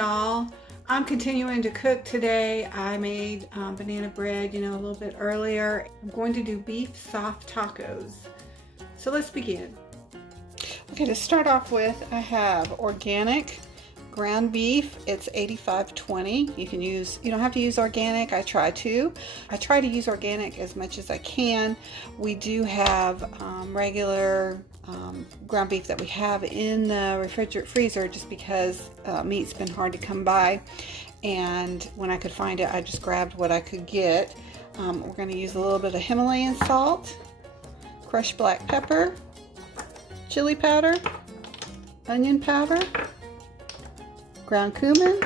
y'all. I'm continuing to cook today. I made banana bread, a little bit earlier. I'm going to do beef soft tacos. So let's begin. Okay, to start off with, I have organic ground beef. It's 85/20. You don't have to use organic. I try to use organic as much as I can. We do have regular ground beef that we have in the freezer just because meat's been hard to come by, and when I could find it, I just grabbed what I could get. We're going to use a little bit of Himalayan salt, crushed black pepper, chili powder, onion powder, ground cumin,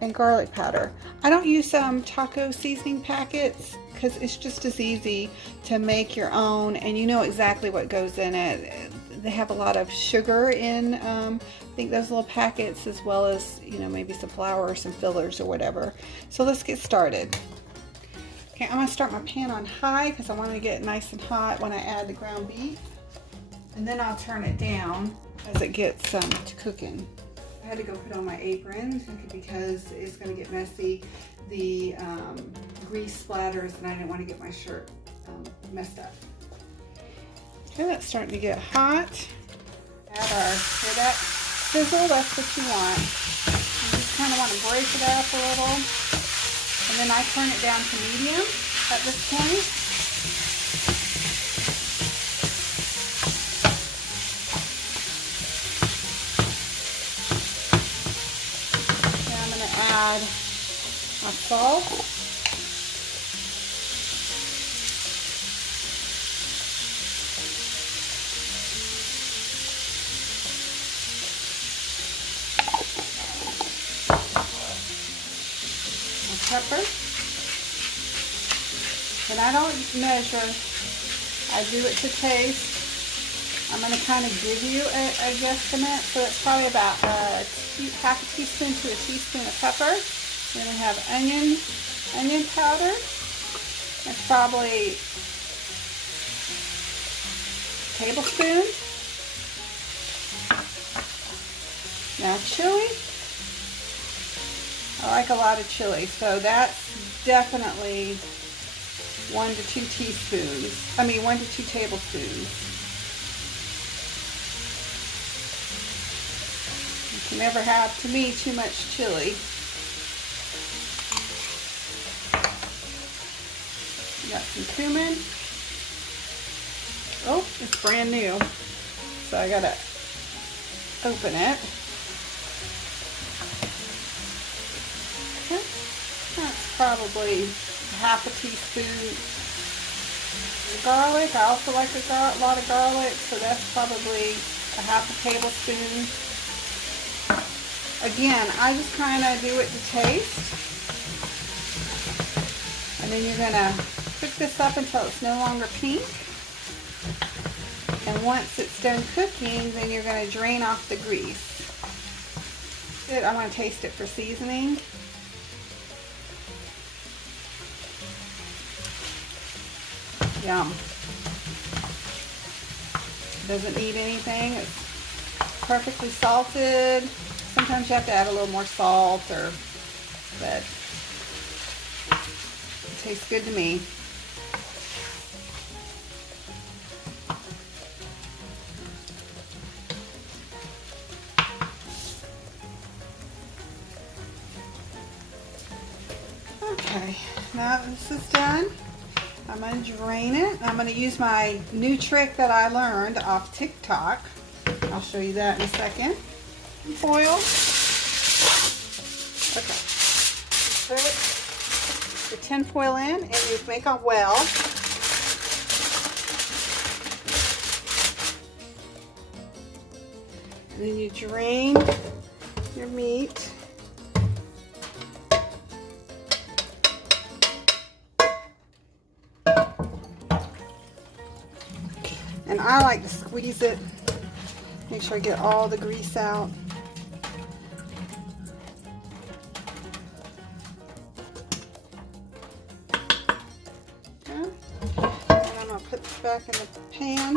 and garlic powder. I don't use taco seasoning packets because it's just as easy to make your own, and you know exactly what goes in it. They have a lot of sugar in I think those little packets, as well as maybe some flour or some fillers or whatever. So let's get started. Okay, I'm going to start my pan on high because I want to get it nice and hot when I add the ground beef, and then I'll turn it down as it gets to cooking. I had to go put on my apron because it's going to get messy. The grease splatters, and I didn't want to get my shirt messed up. Okay, that's starting to get hot. Add hear that sizzle? That's what you want. You just kind of want to break it up a little. And then I turn it down to medium at this point. Add my salt, my pepper, and I don't measure, I do it to taste. I'm going to kind of give you a guesstimate, so it's probably about half a teaspoon to a teaspoon of pepper. Then I have onion powder. That's probably a tablespoon. Now chili. I like a lot of chili, so that's definitely 1 to 2 teaspoons. 1 to 2 tablespoons. You can never have, to me, too much chili. Got some cumin. Oh, it's brand new, so I gotta open it. Okay. That's probably half a teaspoon of garlic. I also like a lot of garlic, so that's probably a half a tablespoon. Again, I just kind of do it to taste. And then you're going to cook this up until it's no longer pink. And once it's done cooking, then you're going to drain off the grease. I want to taste it for seasoning. Yum. Doesn't need anything. It's perfectly salted. Sometimes you have to add a little more salt, but it tastes good to me. Okay, now this is done, I'm going to drain it. I'm going to use my new trick that I learned off TikTok. I'll show you that in a second. Foil. Okay. Put the tin foil in, and you make a well. And then you drain your meat. And I like to squeeze it, make sure I get all the grease out. Put this back in the pan.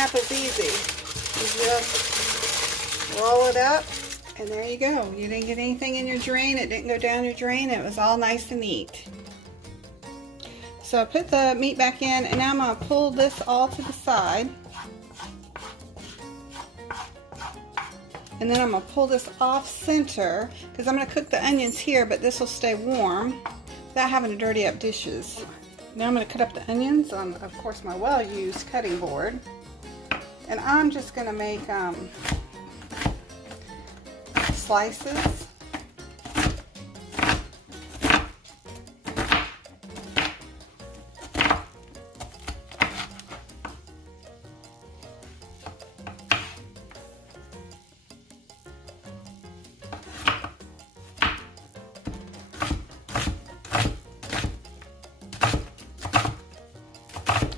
cleanup is easy. You just roll it up, and there you go. You didn't get anything in your drain. It didn't go down your drain. It was all nice and neat. So I put the meat back in, and now I'm going to pull this all to the side. And then I'm going to pull this off center, because I'm going to cook the onions here, but this will stay warm without having to dirty up dishes. Now I'm going to cut up the onions on, of course, my well-used cutting board. And I'm just going to make slices.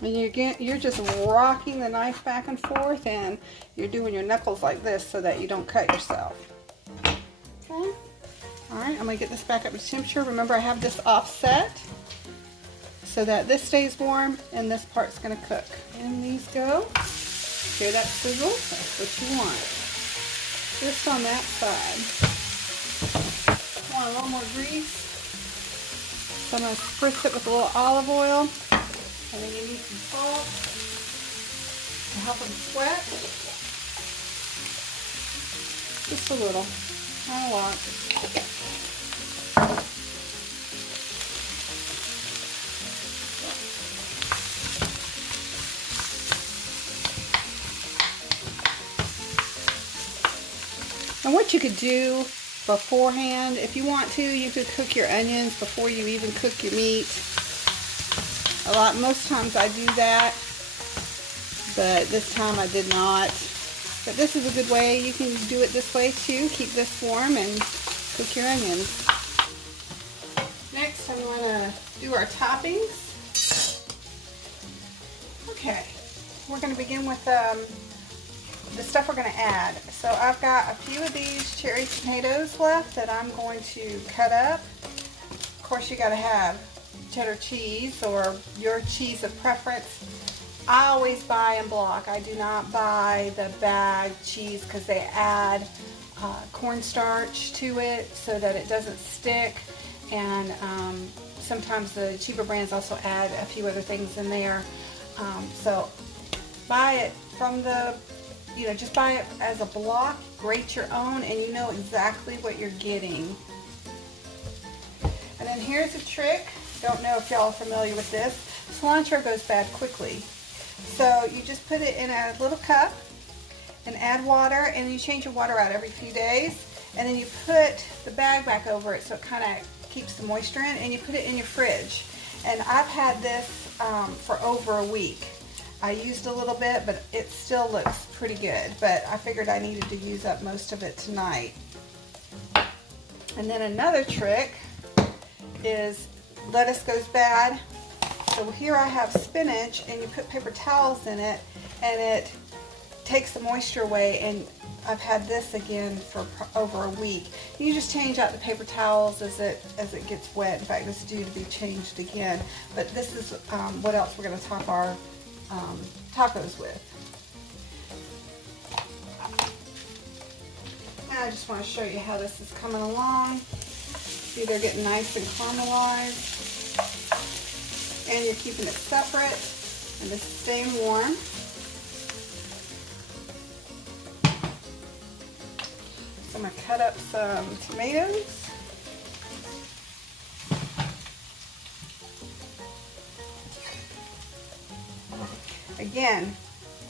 And you're just rocking the knife back and forth, and you're doing your knuckles like this so that you don't cut yourself. Okay. Alright, I'm going to get this back up to temperature. Remember, I have this offset so that this stays warm and this part's going to cook. And these go. Hear that sizzle? That's what you want. Just on that side. Want a little more grease. So I'm going to spritz it with a little olive oil. And then you need some salt to help them sweat. Just a little, not a lot. And what you could do beforehand, if you want to, you could cook your onions before you even cook your meat. Most times I do that, but this time I did not. But this is a good way. You can do it this way too. Keep this warm and cook your onions. Next, I'm going to do our toppings. Okay, we're going to begin with the stuff we're going to add. So I've got a few of these cherry tomatoes left that I'm going to cut up. Of course, you got to have cheddar cheese or your cheese of preference. I always buy in block. I do not buy the bag cheese because they add cornstarch to it so that it doesn't stick, and sometimes the cheaper brands also add a few other things in there. So buy it from the, just buy it as a block, grate your own, and you know exactly what you're getting. And then here's a trick. Don't know if y'all are familiar with this. Cilantro goes bad quickly. So you just put it in a little cup and add water, and you change your water out every few days, and then you put the bag back over it so it kind of keeps the moisture in, and you put it in your fridge. And I've had this for over a week. I used a little bit, but it still looks pretty good, but I figured I needed to use up most of it tonight. And then another trick is lettuce goes bad. So here I have spinach, and you put paper towels in it, and it takes the moisture away, and I've had this again for over a week. You just change out the paper towels as it gets wet. In fact, it's due to be changed again. But this is what else we're going to top our tacos with. And I just want to show you how this is coming along. See, they're getting nice and caramelized. And you're keeping it separate, and this is staying warm. So I'm going to cut up some tomatoes. Again,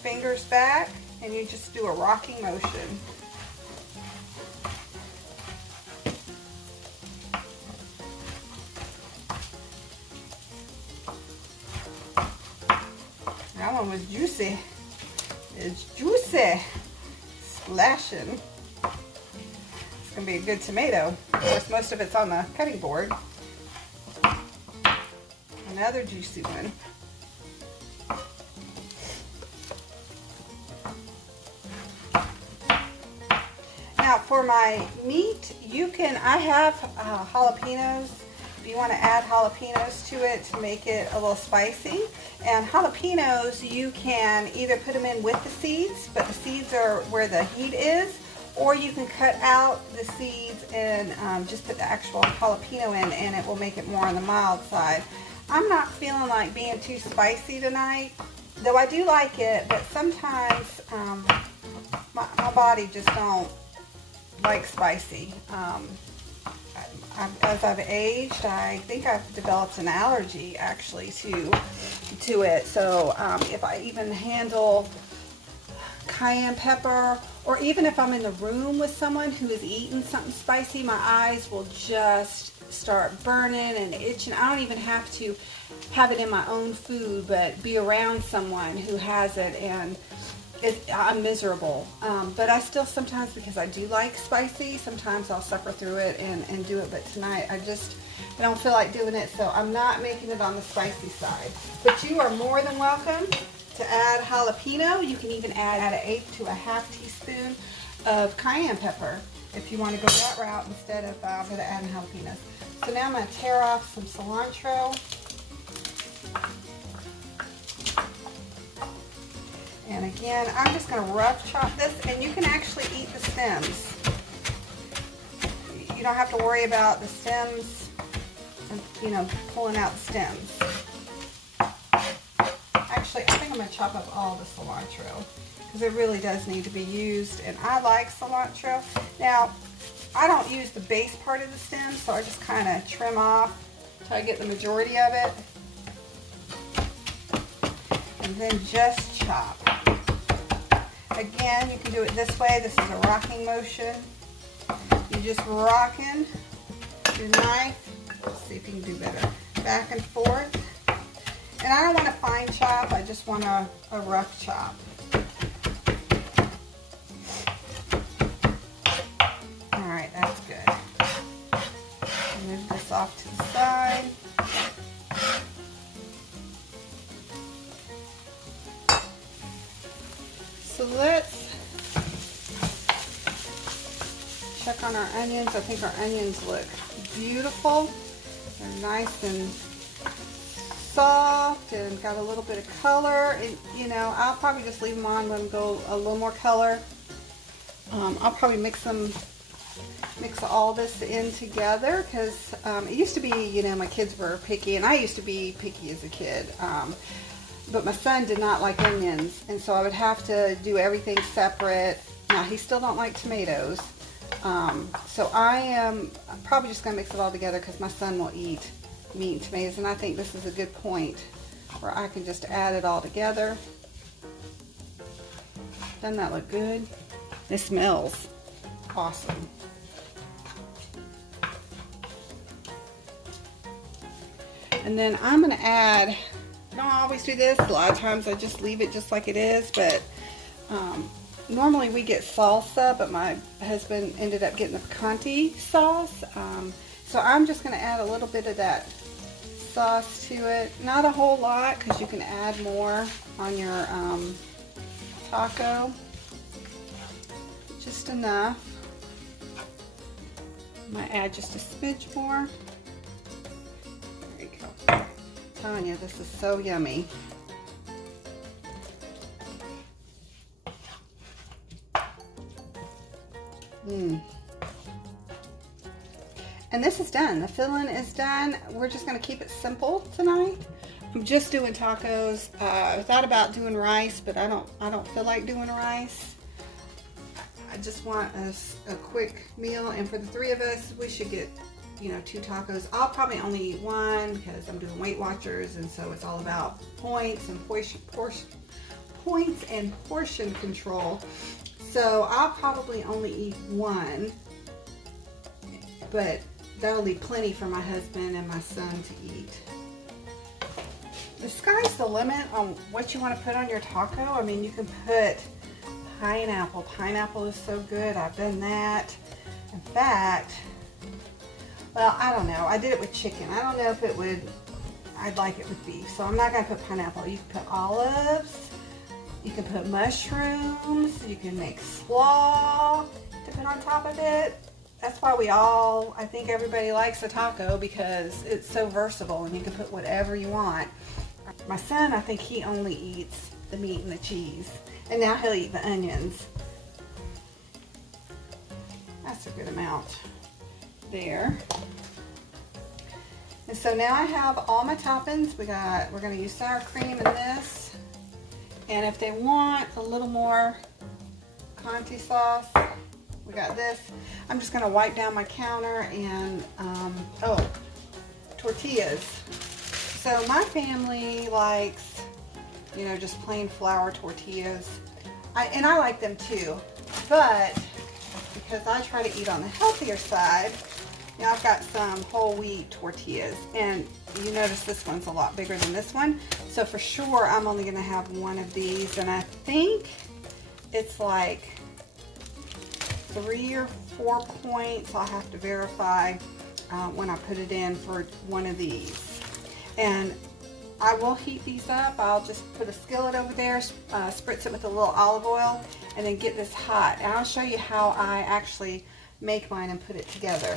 fingers back, and you just do a rocking motion. That one was juicy. It's juicy. Splashing. It's going to be a good tomato. Of course, most of it's on the cutting board. Another juicy one. Now for my meat, I have jalapenos, you want to add jalapenos to it to make it a little spicy. And jalapenos, you can either put them in with the seeds, but the seeds are where the heat is, or you can cut out the seeds and just put the actual jalapeno in, and it will make it more on the mild side. I'm not feeling like being too spicy tonight, though I do like it, but sometimes my body just don't like spicy. As I've aged, I think I've developed an allergy actually to it. So if I even handle cayenne pepper, or even if I'm in the room with someone who is eating something spicy, my eyes will just start burning and itching. I don't even have to have it in my own food, but be around someone who has it, and I'm miserable. But I still sometimes, because I do like spicy, sometimes I'll suffer through it and do it. But tonight I don't feel like doing it, so I'm not making it on the spicy side. But you are more than welcome to add jalapeno. You can even add an eighth to a half teaspoon of cayenne pepper if you want to go that route instead of adding jalapenos. So now I'm going to tear off some cilantro. And again, I'm just going to rough chop this, and you can actually eat the stems. You don't have to worry about the stems, pulling out the stems. Actually, I think I'm going to chop up all the cilantro because it really does need to be used, and I like cilantro. Now, I don't use the base part of the stem, so I just kind of trim off until I get the majority of it, and then just chop. Again, you can do it this way. This is a rocking motion. You're just rocking your knife. Let's see if you can do better. Back and forth. And I don't want a fine chop. I just want a rough chop. All right, that's good. Move this off to the side. So let's check on our onions. I think our onions look beautiful. They're nice and soft and got a little bit of color. And, I'll probably just leave them on, let them go a little more color. I'll probably mix all this in together because it used to be, my kids were picky, and I used to be picky as a kid. But my son did not like onions, and so I would have to do everything separate. Now, he still don't like tomatoes. So I'm probably just going to mix it all together because my son will eat meat and tomatoes, and I think this is a good point where I can just add it all together. Doesn't that look good? It smells awesome. And then I'm going to add, I don't always do this, a lot of times I just leave it just like it is, but normally we get salsa, but my husband ended up getting the picante sauce. So I'm just going to add a little bit of that sauce to it. Not a whole lot, because you can add more on your taco. Just enough. I might add just a smidge more. There you go. I'm telling you, this is so yummy. And this is done. The filling is done. We're just going to keep it simple tonight. I'm just doing tacos. I thought about doing rice, but I don't feel like doing rice. I just want a quick meal, and for the three of us, we should get 2 tacos. I'll probably only eat one because I'm doing Weight Watchers, and so it's all about points and portion control. So I'll probably only eat one, but that'll leave plenty for my husband and my son to eat. The sky's the limit on what you want to put on your taco. I mean, you can put pineapple. Pineapple is so good. I've done that. In fact, well, I don't know. I did it with chicken. I don't know if I'd like it with beef. So I'm not going to put pineapple. You can put olives. You can put mushrooms. You can make slaw to put on top of it. that's why I think everybody likes a taco, because it's so versatile and you can put whatever you want. My son, I think he only eats the meat and the cheese, and now he'll eat the onions. That's a good amount there. And so now I have all my toppings. We're going to use sour cream in this. And if they want a little more Conti sauce, we got this. I'm just going to wipe down my counter and, tortillas. So my family likes, you know, just plain flour tortillas. And I like them too. But because I try to eat on the healthier side, you know, I've got some whole wheat tortillas. And you notice this one's a lot bigger than this one. So for sure, I'm only going to have one of these. And I think it's like 3 or 4 points. I'll have to verify when I put it in for one of these. And I will heat these up. I'll just put a skillet over there, spritz it with a little olive oil, and then get this hot. And I'll show you how I actually make mine and put it together.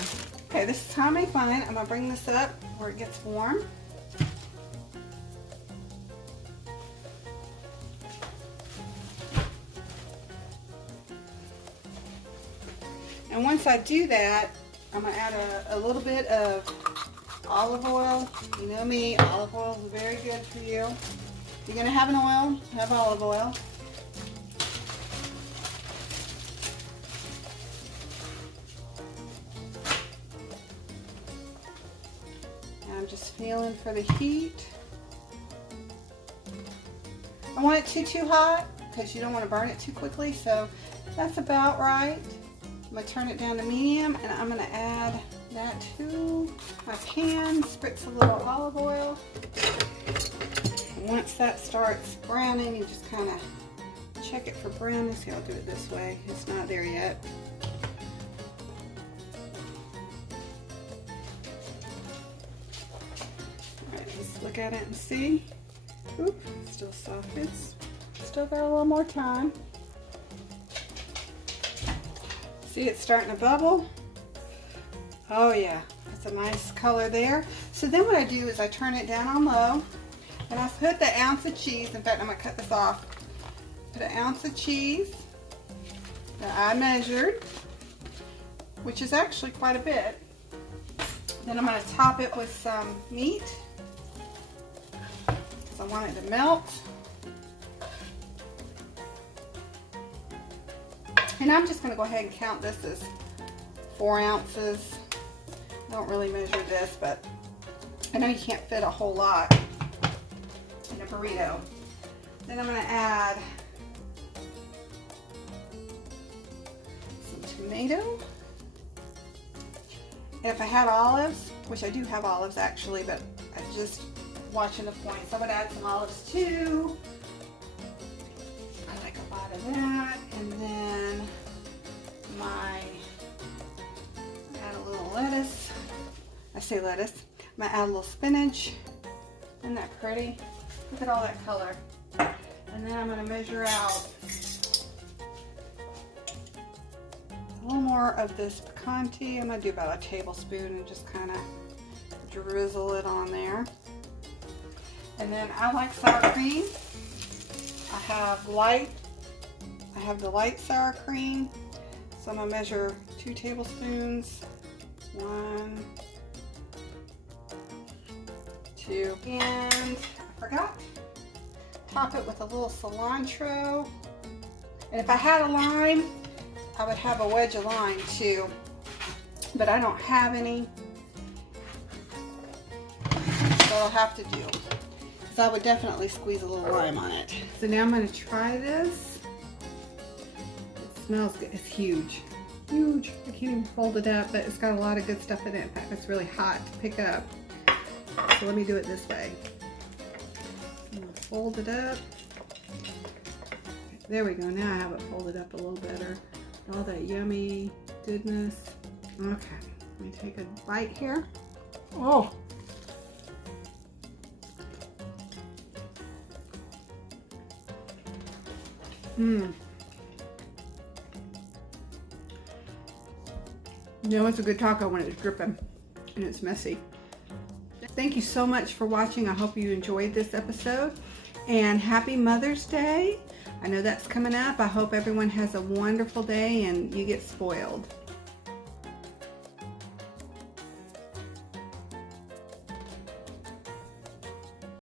Okay, this is how I make mine. I'm gonna bring this up where it gets warm. And once I do that, I'm gonna add a little bit of olive oil. You know me, olive oil is very good for you. If you're gonna have an oil, have olive oil. And I'm just feeling for the heat. I want it too hot because you don't want to burn it too quickly, so that's about right. I'm going to turn it down to medium, and I'm going to add that to my pan, spritz a little olive oil. And once that starts browning, you just kind of check it for brownness. See, I'll do it this way. It's not there yet. Alright, let's look at it and see. Oop, still soft. It's still got a little more time. See, it's starting to bubble. Oh yeah, that's a nice color there. So then what I do is I turn it down on low, and I put the ounce of cheese. In fact, I'm gonna cut this off. Put an ounce of cheese that I measured, which is actually quite a bit. Then I'm gonna top it with some meat, because I want it to melt. And I'm just going to go ahead and count this as 4 ounces. I don't really measure this, but I know you can't fit a whole lot in a burrito. Then I'm going to add some tomato. And if I had olives, which I do have olives actually, but I'm just watching the points, I'm going to add some olives too. I like a lot of that. And then add a little lettuce. I say lettuce. I'm gonna add a little spinach. Isn't that pretty? Look at all that color. And then I'm gonna measure out a little more of this picante. I'm gonna do about a tablespoon and just kind of drizzle it on there. And then I like sour cream. I have the light sour cream, so I'm going to measure 2 tablespoons. 1, 2, and I forgot, top it with a little cilantro. And if I had a lime, I would have a wedge of lime too, but I don't have any, so I'll have to do, because I would definitely squeeze a little lime on it. So now I'm going to try this. Smells good. It's huge. Huge. I can't even fold it up, but it's got a lot of good stuff in it. In fact, it's really hot to pick up. So let me do it this way. I'm going to fold it up. There we go. Now I have it folded up a little better. All that yummy goodness. Okay. Let me take a bite here. Oh. Mmm. You know it's a good taco when it's dripping and it's messy. Thank you so much for watching. I hope you enjoyed this episode. And happy Mother's Day. I know that's coming up. I hope everyone has a wonderful day and you get spoiled.